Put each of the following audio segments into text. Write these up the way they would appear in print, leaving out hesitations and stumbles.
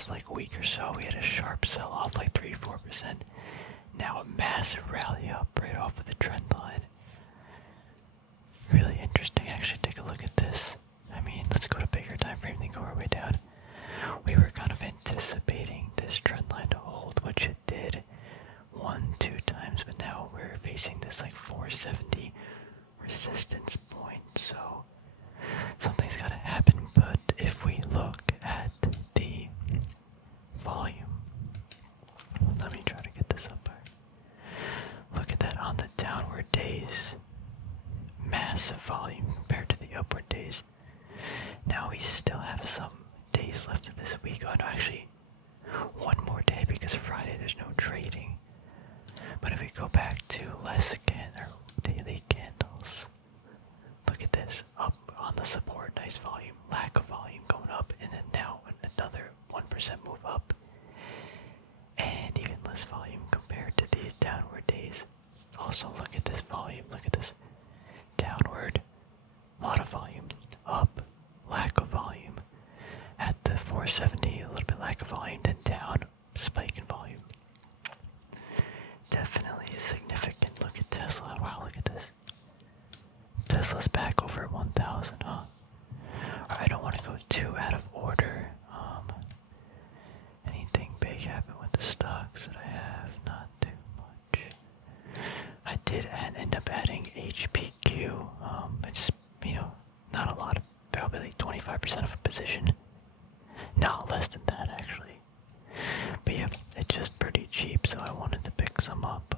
last like week or so, we had a sharp sell off, like 3-4%. Now a massive rally up right off of the trend line. Really interesting. Actually, take a look at this. I mean, let's go to bigger time frame and go our way down. We were kind of anticipating this trend line to hold, which it did 1-2 times, but now we're facing this like 470 resistance point, so something's got to happen. But if we look at the volume, let me try to get this up. Look at that on the downward days, massive volume compared to the upward days. Now we still have some days left of this week. Oh no, actually one more day because Friday there's no trading. But if we go back to daily candles, look at this, up on the support, nice volume, lack of volume going up, and then now another 1% move up, and even less volume compared to these downward days. Also look at this volume, look at this, downward, a lot of volume, up, lack of volume, at the 470, a little bit lack of volume, then down, spike in volume. Definitely significant. Look at Tesla. Wow, look at this. Tesla's back over 1,000, huh? I don't want to go too out of order. Anything big happen with the stocks that I have? Not too much. I did end up adding HPQ. I just, not a lot, probably like 25% of a position. No, less than that actually. But yeah, it's just pretty cheap, so I wanted to pick some up.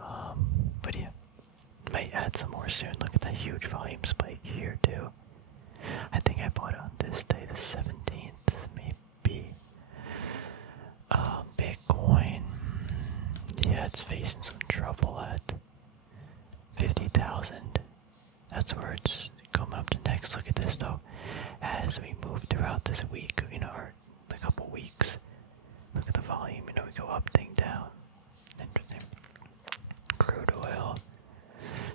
But yeah, might add some more soon. Look at that huge volume spike here too. I think I bought it on this day, the 17th, maybe. Bitcoin, yeah, it's facing some trouble at 50,000. That's where it's coming up to next. Look at this though. As we move throughout this week, or a couple weeks, look at the volume. We go up, thing down. Interesting. Crude oil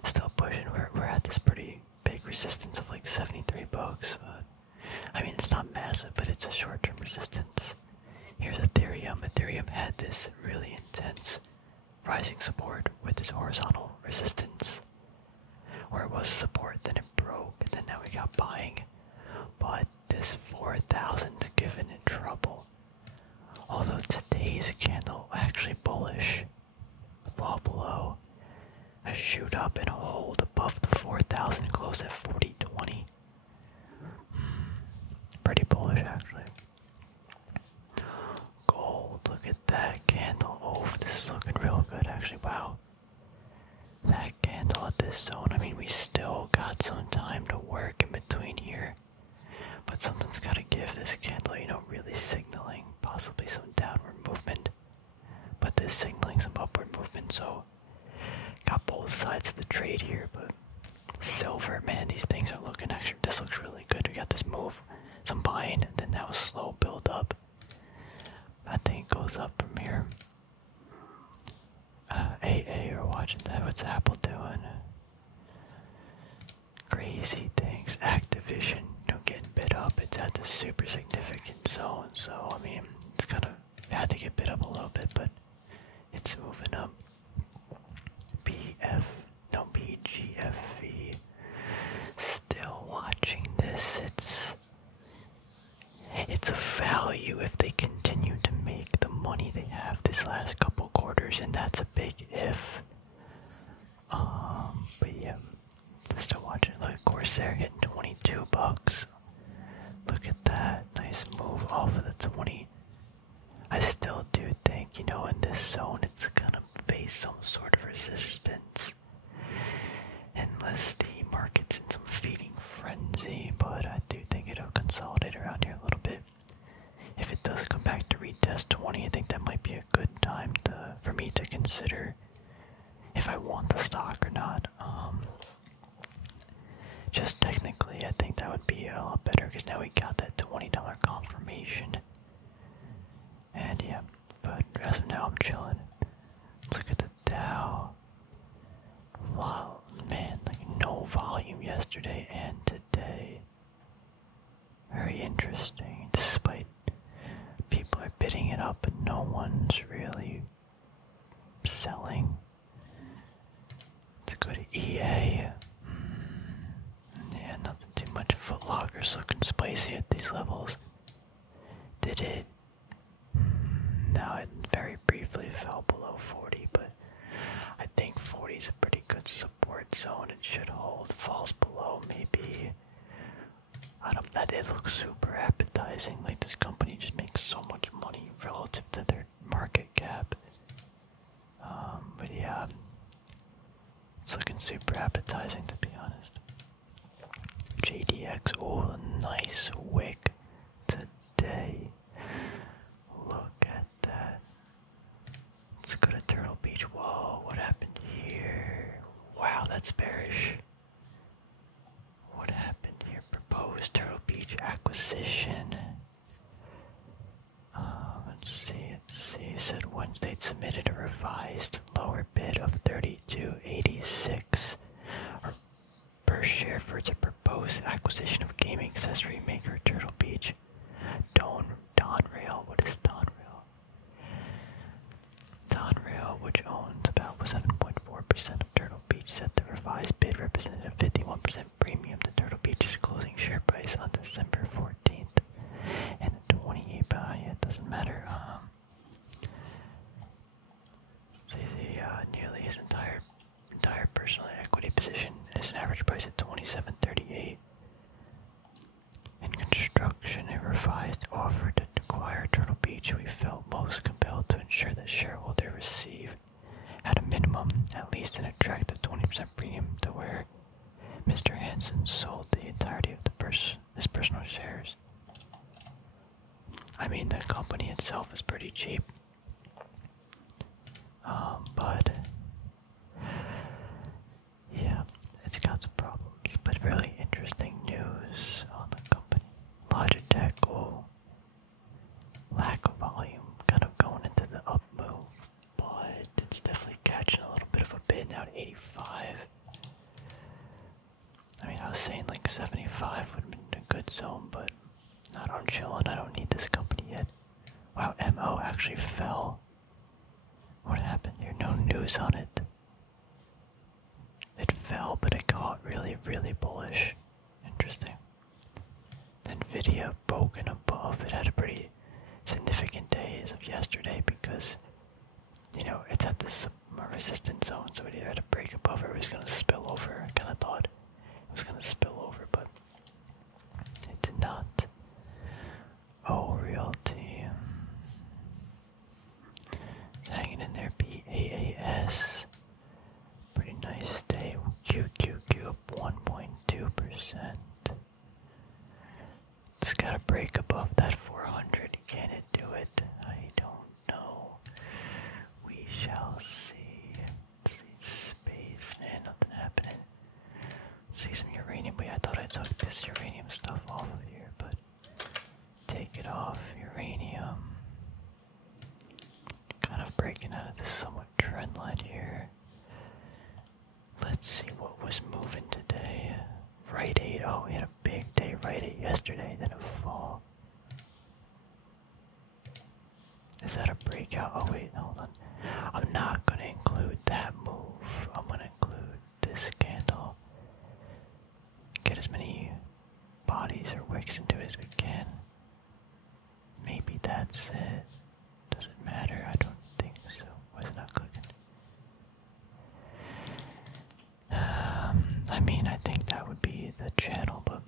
still pushing. We're at this pretty big resistance of like 73 bucks, but I mean it's not massive, but it's a short-term resistance. Here's Ethereum. Ethereum had this really intense rising support with this horizontal resistance, where it was support, then it broke, and then now we got buying. But this 4,000 is giving it trouble. Although today's candle actually bullish, fall below, a shoot up and a hold above the 4,000, close at 40.20. Pretty bullish actually. Gold, look at that candle. Oh, this is looking real good actually. Wow. That candle at this zone. I mean, we still got some time to work in between here. But something's got to give this candle, really signaling possibly some downward movement. But this signaling some upward movement, so got both sides of the trade here. But silver, man, these things are looking actually, this looks really good. We got this move, some buying, and then now a slow build up. I think it goes up from here. AA are watching that. What's Apple doing? Crazy things. Activision, getting bid up. It's at the super significant zone, so I mean, it's kind of had to get bid up a little bit, but it's moving up. BGFV. Still watching this. It's a value if they continue to make the money they have this last couple quarters, and that's a big if. But yeah, still watching. Look, Corsair hitting 22 bucks. Look at that, nice move off of the 20. I still do think, in this zone it's gonna face some sort of resistance. Unless the market's in some feeding frenzy, but I do think it'll consolidate around here a little bit. If it does come back to retest 20, I think that might be a good time for me to consider if I want the stock or not. Just technically, I think that would be a lot better because now we got that $20 confirmation. And yeah, but as of now, I'm chilling. Look at the Dow. Wow, man, like no volume yesterday and today. Very interesting, despite people are bidding it up, but no one's really selling. Let's go to EA. Yeah, nothing too much. Foot Locker's looking spicy at these levels. Did it? No, it very briefly fell below 40, but I think 40 is a pretty good support zone. It should hold. Falls below, maybe. I don't. That it looks super appetizing. Like this company just makes so much money relative to their market cap. But yeah, it's looking super appetizing to be honest. JDX, oh, a nice wick today. Look at that. Let's go to Turtle Beach. Whoa, what happened here? Wow, that's bearish. What happened here? Proposed Turtle Beach acquisition. Let's see. It said Wednesday it submitted a revised lower bid of 32.86 per share for its proposed acquisition of gaming accessory maker Turtle Beach. Donrail. What is Donrail? Donrail, which owns about 7.4% of Turtle Beach, said the revised bid represented a 51% premium to Turtle Beach's closing share price on December 14th. And the 28 value, it doesn't matter. Nearly his entire personal equity position is an average price at $27.38. In construction, a revised offer to acquire Turtle Beach we felt most compelled to ensure that shareholders receive, at a minimum, at least an attractive 20% premium to where Mr. Hansen sold the entirety of his personal shares. I mean, the company itself is pretty cheap. But yeah, it's got some problems, but really interesting news on the company. Logitech, lack of volume, kind of going into the up move, but it's definitely catching a little bit of a bid now at 85. I mean, I was saying like 75 would have been a good zone, but not on chillin'. I don't need this company yet. Wow, MO actually fell. What happened here? No news on it. It fell, but it got really, really bullish. Interesting. Nvidia broken above. It had a pretty significant day as of yesterday because, you know, it's at this resistance zone, so it either had to break above or it was going to spill over. I kind of thought it was going to spill over, but it did not. Oh, Realty. Hanging in there, BAAS. Pretty nice day. QQQ up 1.2%. It's gotta break above that 400. Can it do it? I don't know. We shall see. Let's see space. And nothing happening. Let's see some uranium. Wait, I thought I took this uranium stuff off of here, but take it off. Uranium. Kind of breaking out of this somewhat trend line here. Let's see what was moving today. Rite Aid. Oh, we had a big day. Rite Aid yesterday, then a fall. Is that a breakout? Oh wait, hold on. I'm not gonna include that move. I'm gonna include this candle. Get as many bodies or wicks into it as we can. Maybe that's it. Does it matter? I don't think so. Why is it not cooking? I mean, I think that would be the channel, but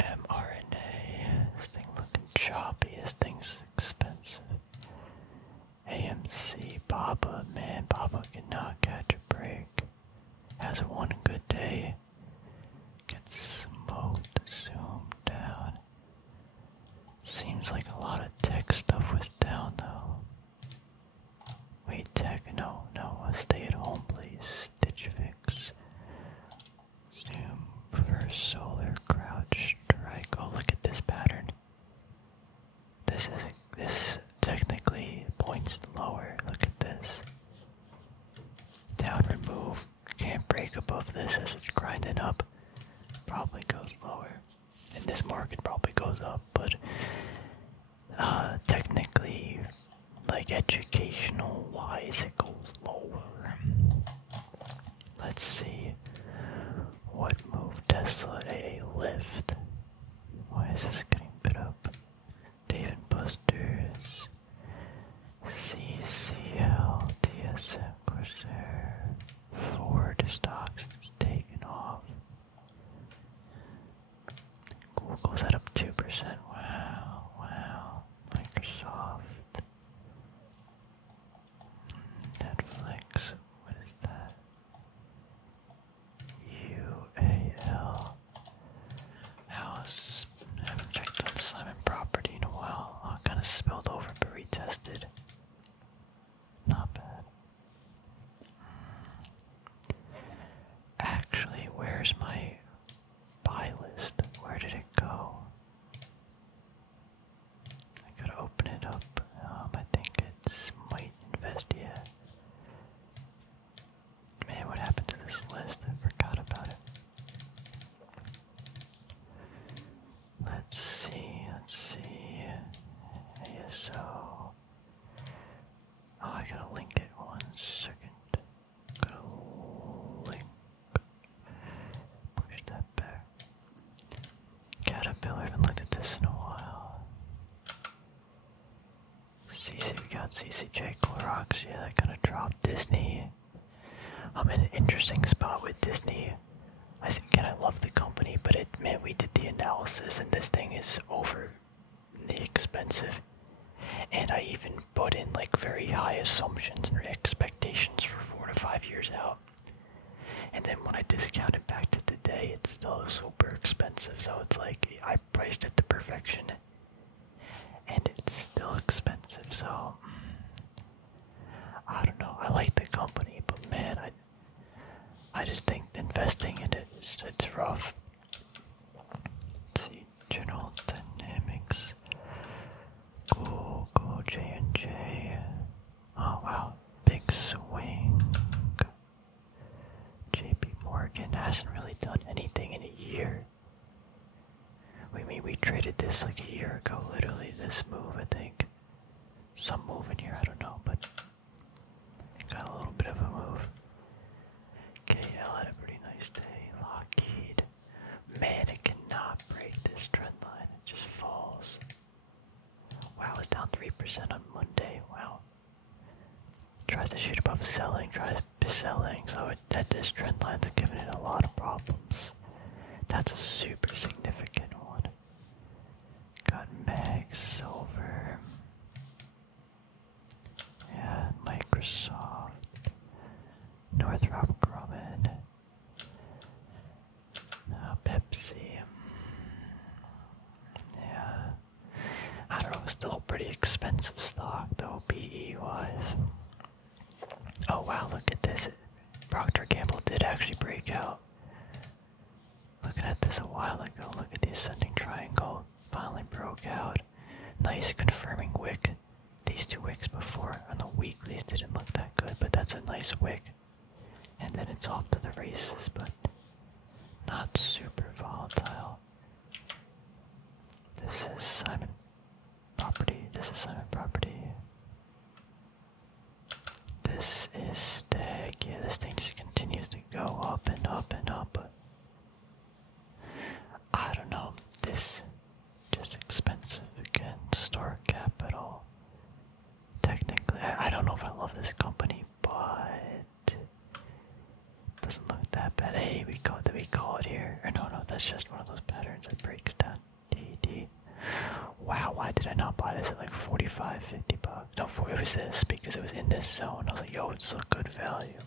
mRNA, this thing looking choppy, this thing's expensive. AMC, Baba, man, Baba cannot catch a break. Has one good day, gets smoked, zoomed like educational wise, it goes lower. Let's see. What moved Tesla a lift? Why is this getting bid up? Dave and Buster's, CCL, TSM, Corsair, Ford stocks is taken off. Google's at up 2%. Wow, wow. Microsoft, Netflix, what is that? UAL. House, I haven't checked on Simon Property in a while. Oh, kind of spilled over but retested. Not bad. Actually, where's my buy list? Where did it go? I gotta open it up. I think it's might invest yet. Man, what happened to this list? I forgot about it. Let's see. ASO. Oh, I gotta link it 1 second. Gotta link. Push that back. Caterpillar, I haven't looked at this in a while. We got CCJ, Clorox, yeah, that kinda dropped. Disney. I'm in an interesting spot with Disney. I love the company, but man, we did the analysis and this thing is overly expensive. And I even put in like very high assumptions and expectations for 4 to 5 years out. And then when I discount it back to today, it's still super expensive. So it's like I priced it to perfection and it's still expensive. So I don't know. I like the company, but man, I just think investing in it it's rough. Let's see, General Dynamics, Google, J&J. Oh wow, big swing. JP Morgan hasn't really done anything in a year. We traded this like a year ago, literally this move, I think. Some move in here, I don't know, but got a little bit of a move. KL had a pretty nice day. Lockheed. Man, it cannot break this trend line. It just falls. Wow, it's down 3% on Monday. Wow. Tries to shoot above selling, tries selling. So this trend line's giving it a lot of problems. That's a super significant one. Got Mag, Silver. Yeah, Microsoft. Northrop Grumman. Pepsi. Yeah. I don't know, it's still a pretty expensive stock though, PE wise. Oh wow, look at this. Procter & Gamble did actually break out. Looking at this a while ago, look at the ascending triangle. Finally broke out. Nice confirming wick. These two wicks before on the weeklies didn't look that good, but that's a nice wick. And then it's off to the races, but not super volatile. This is Simon Property. This is Stag. Yeah, this thing just continues to go up and up and up. I don't know. This just expensive again. Store Capital. Technically, I don't know if I love this company, but doesn't look that bad. Hey, did we call it here? Or no, that's just one of those patterns that breaks down. DD. Wow, why did I not buy this at like 45, 50 bucks? No, it was this because it was in this zone. I was like, yo, it's a good value.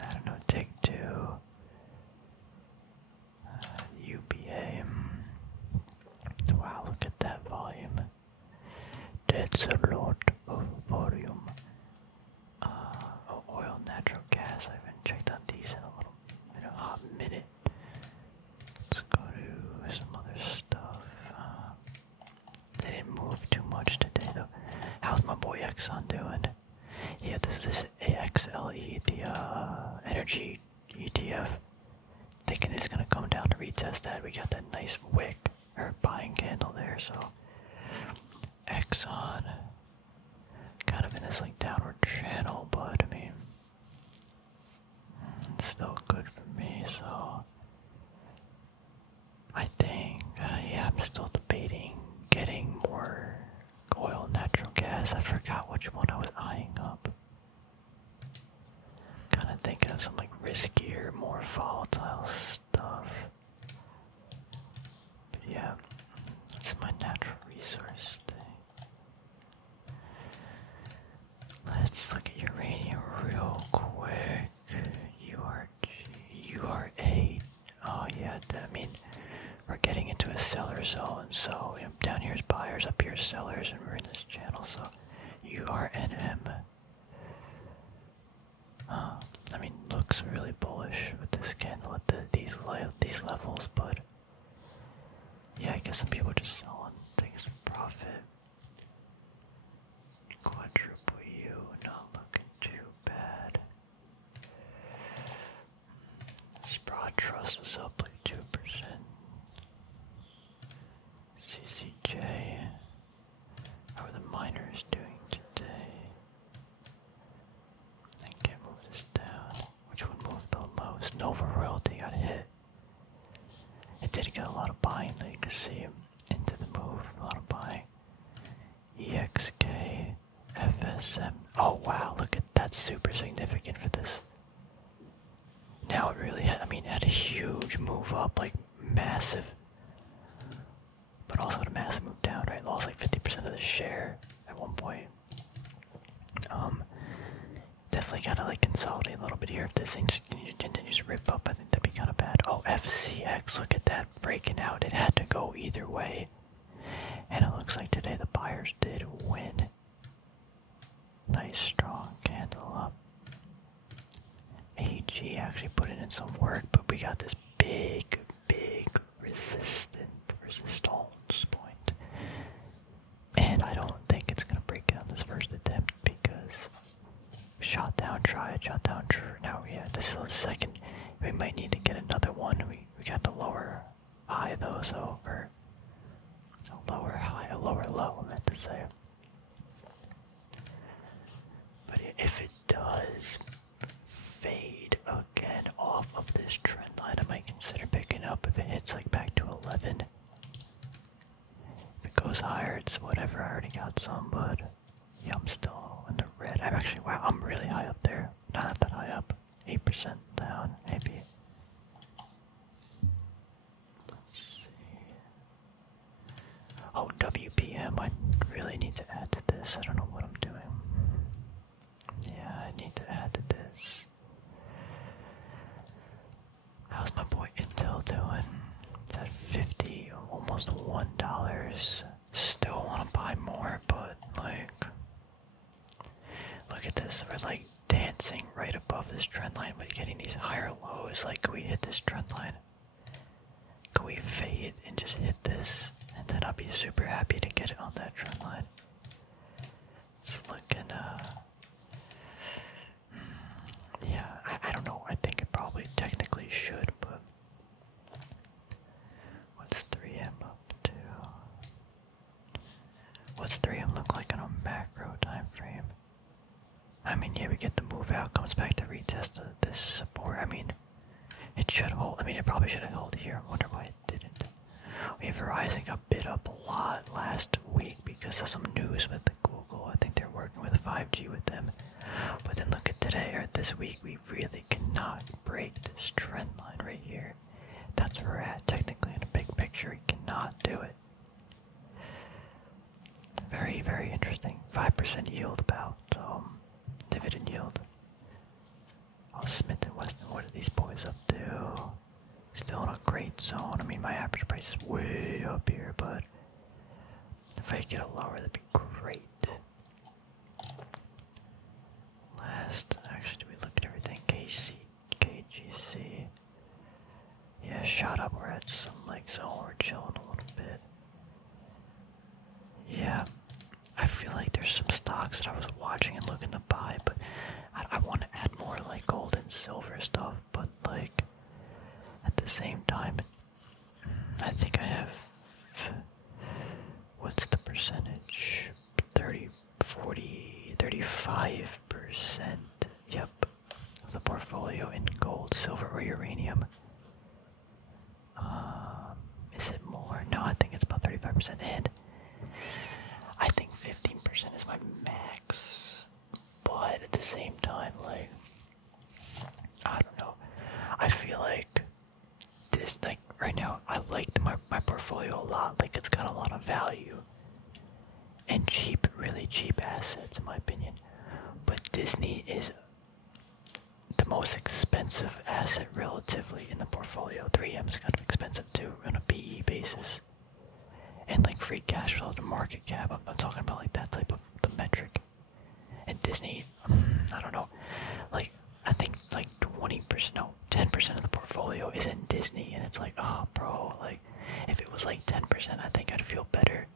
I don't know, Take Two. UBA. Wow, look at that volume. That's a lot of volume. Oil, natural gas. I haven't checked on these in a hot minute. Let's go to some other stuff. They didn't move too much today though. How's my boy Exxon doing? Yeah, this is AXLE, the energy ETF. Thinking it's gonna come down to retest that. We got that nice wick or buying candle there, so Exxon. this like downward channel, but I mean, it's still good for me, so I think, yeah, I'm still debating getting more oil, natural gas. I forgot which one I was eyeing up. Kind of thinking of some like riskier, more volatile stuff. But yeah, it's my natural resource thing. Let's look at uranium real quick. URA. Oh yeah, I mean, we're getting into a seller zone, so down here is buyers, up here is sellers, and we're in this channel, so URNM. I mean, looks really bullish with this candle at these levels, but yeah, I guess some people just sell and take some profit. Quadruple U, not looking too bad. Sprott Trust was up like 2%. CCJ, how are the miners doing today? I can't move this down. Which one moved the most? Nova Royalty got hit. It did get a lot of buying, though. You can see into the move, a lot of buying. EXK, FSM. Oh wow, look at that, super significant for this. Now it really had, I mean, it had a huge move up, like massive. But also had a massive move down, right? Lost like 50% of the share at one point. Definitely gotta like consolidate a little bit here. If this thing continues to rip up, I think that'd be kind of bad. Oh, FCX, look at that breaking out. It had to go either way. And it looks like today the buyers did win. Nice strong candle up. AG actually put in some work, but we got this big resistance point. And I don't think it's gonna break out this first attempt because shot down, now yeah, this is the second. We might need to get another one. We got the lower high though, so or a lower high, a lower low, I meant to say. But if it does fade again off of this trend line, I might consider picking up if it hits like back to 11. If it goes higher, it's whatever. I already got some, but yeah, I'm still in the red. I'm actually, wow, I'm really high up there. Not that high up. 8% down, maybe. Let's see. Oh, WPM. I really need to add to this. I don't know what I'm doing. Yeah, I need to add to this. How's my boy Intel doing? It's at 50, almost $1. Still want to buy more, but like, look at this. We're like dancing right above this trend line, but getting these higher lows. Like, can we hit this trend line? Can we fade and just hit this? And then I'll be super happy to get it on that trend line. It's looking, yeah, I don't know. I think it probably technically should, but what's 3M up to? What's 3M look like on a macro time frame? I mean, yeah, we get the move out, comes back to retest this support. I mean, it should hold. I mean, it probably should have held here. I wonder why it didn't. We have Verizon got bid up a lot last week because of some news with the Google. I think they're working with 5G with them. But then look at today, or this week, we really cannot break this trend line right here. That's where we're at. Technically, in a big picture, we cannot do it. Very, very interesting. 5% yield about, dividend yield. Oh, Smith and Wesson, what are these boys up to? Still in a great zone. I mean, my average price is way up here, but if I could get it lower, that'd be great. Actually, do we look at everything? KGC. Yeah, shot up. We're at some like zone. We're chilling a little bit. Yeah, I feel like there's some stocks that I was watching and looking to buy, but I want to add more like gold and silver stuff, but like at the same time, I think I have, what's the percentage? 30, 40, 35 same time, like, I don't know. I feel like this, like, right now, I like my portfolio a lot. Like, it's got a lot of value and cheap, really cheap assets, in my opinion. But Disney is the most expensive asset relatively in the portfolio. 3M is kind of expensive too on a PE basis. And like free cash flow to market cap, I'm talking about like that type of the metric. And Disney, I don't know, like I think like 20%, no, 10% of the portfolio is in Disney, and it's like, oh bro, like if it was like 10%, I think I'd feel better.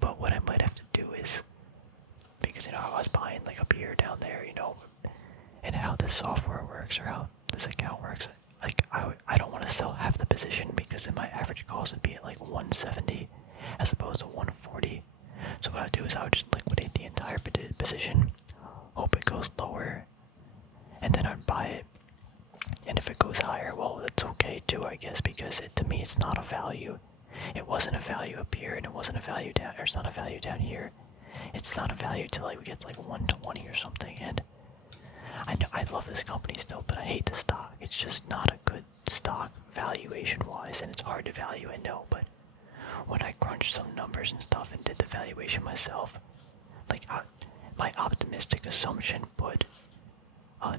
But what I might have to do is, because I was buying like up here, down there, and how this software works or how this account works, like I don't want to sell half the position, because then my average cost would be at like 170 as opposed to 140. So what I'd do is I would just liquidate the entire position, hope it goes lower, and then I'd buy it. And if it goes higher, well, that's okay too, I guess, because to me it's not a value. It wasn't a value up here, and it wasn't a value down, or it's not a value down here. It's not a value till like we get to like 120 or something. And I know I love this company still, but I hate the stock. It's just not a good stock valuation wise, and it's hard to value, I know. But when I crunched some numbers and stuff and did the valuation myself, like my optimistic assumption put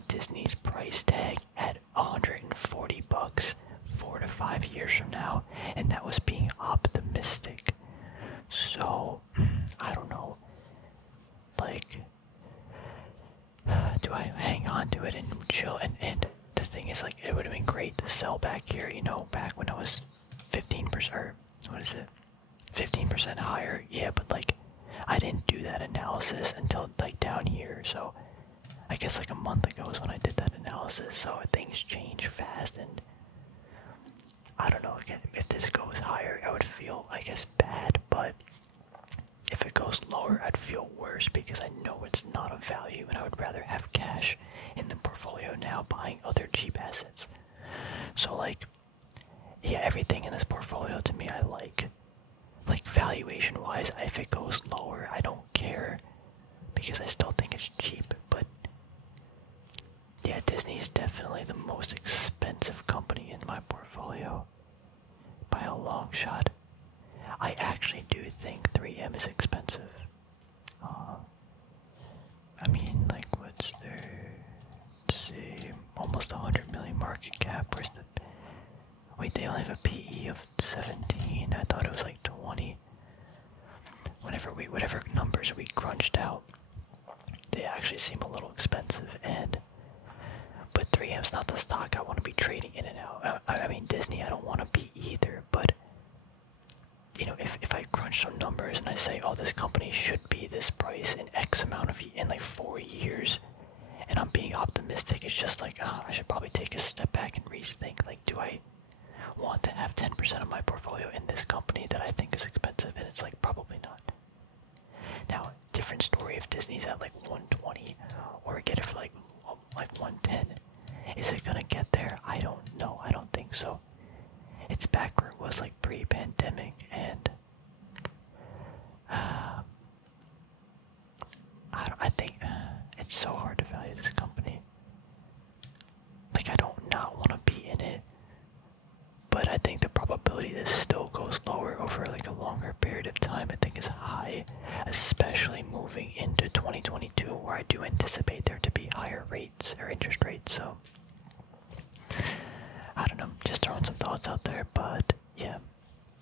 Disney's price tag at $140 4 to 5 years from now, and that was being optimistic. So I don't know, like, do I hang on to it and chill? And the thing is, like, it would have been great to sell back here, back when I was 15%, or what is it, 15% higher. Yeah, but like I didn't do that analysis until like down here, so I guess like a month ago is when I did that analysis. So things change fast, and I don't know, again, if this goes higher, I would feel, I guess, bad, but if it goes lower, I'd feel worse, because I know it's not a value, and I would rather have cash in the portfolio now buying other cheap assets. So, like, yeah, everything in this portfolio to me I like. Like, valuation-wise, if it goes lower, I don't care, because I still think it's cheap, but yeah, Disney's definitely the most expensive company in my portfolio by a long shot. I actually do think 3M is expensive. I mean, like, what's their, let's see, almost 100 million market cap. Where's the, wait, they only have a PE of 17. I thought it was like 20. Whatever numbers we crunched out, they actually seem a little expensive. But 3M's not the stock I want to be trading in and out. I mean, Disney I don't want to be either, but if I crunch some numbers and I say, oh, this company should be this price in X amount of, in like 4 years, and I'm being optimistic, it's just like, I should probably take a step back and rethink, like, do I want to have 10% of my portfolio in this company that I think is expensive? And it's like, probably not. Now, different story if Disney's at like 120, or get it for like 110. Is it gonna get there? I don't know. I don't think so. It's back where it was like pre-pandemic, and I think it's so hard to value this company. Like, I don't not want to be in it, but I think the probability this still goes lower over like a longer period of time, I think, is high, especially moving into 2022, where I do anticipate there to be higher rates or interest rates. So I don't know, just throwing some thoughts out there. But yeah,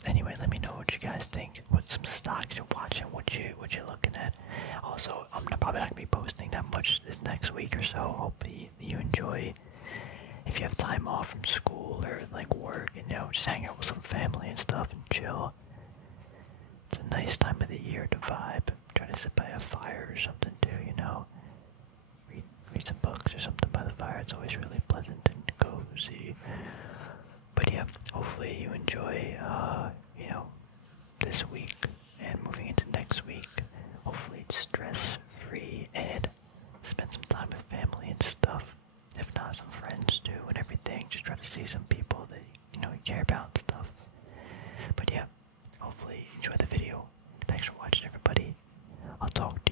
anyway, let me know what you guys think, what some stocks you're watching, what you're looking at. Also, I'm probably not gonna be posting that much this next week or so. Hope you enjoy. If you have time off from school or like work, just hang out with some family and stuff and chill. It's a nice time of the year to vibe. Try to sit by a fire or something too, read some books or something by the fire. It's always really pleasant and cozy. But yeah, hopefully you enjoy, this week and moving into next week. Hopefully it's stress-free and spend some time with family and stuff. If not, some friends too and everything. Just try to see some people that, you care about and stuff. But yeah, hopefully you enjoy the video. Thanks for watching, everybody. I'll talk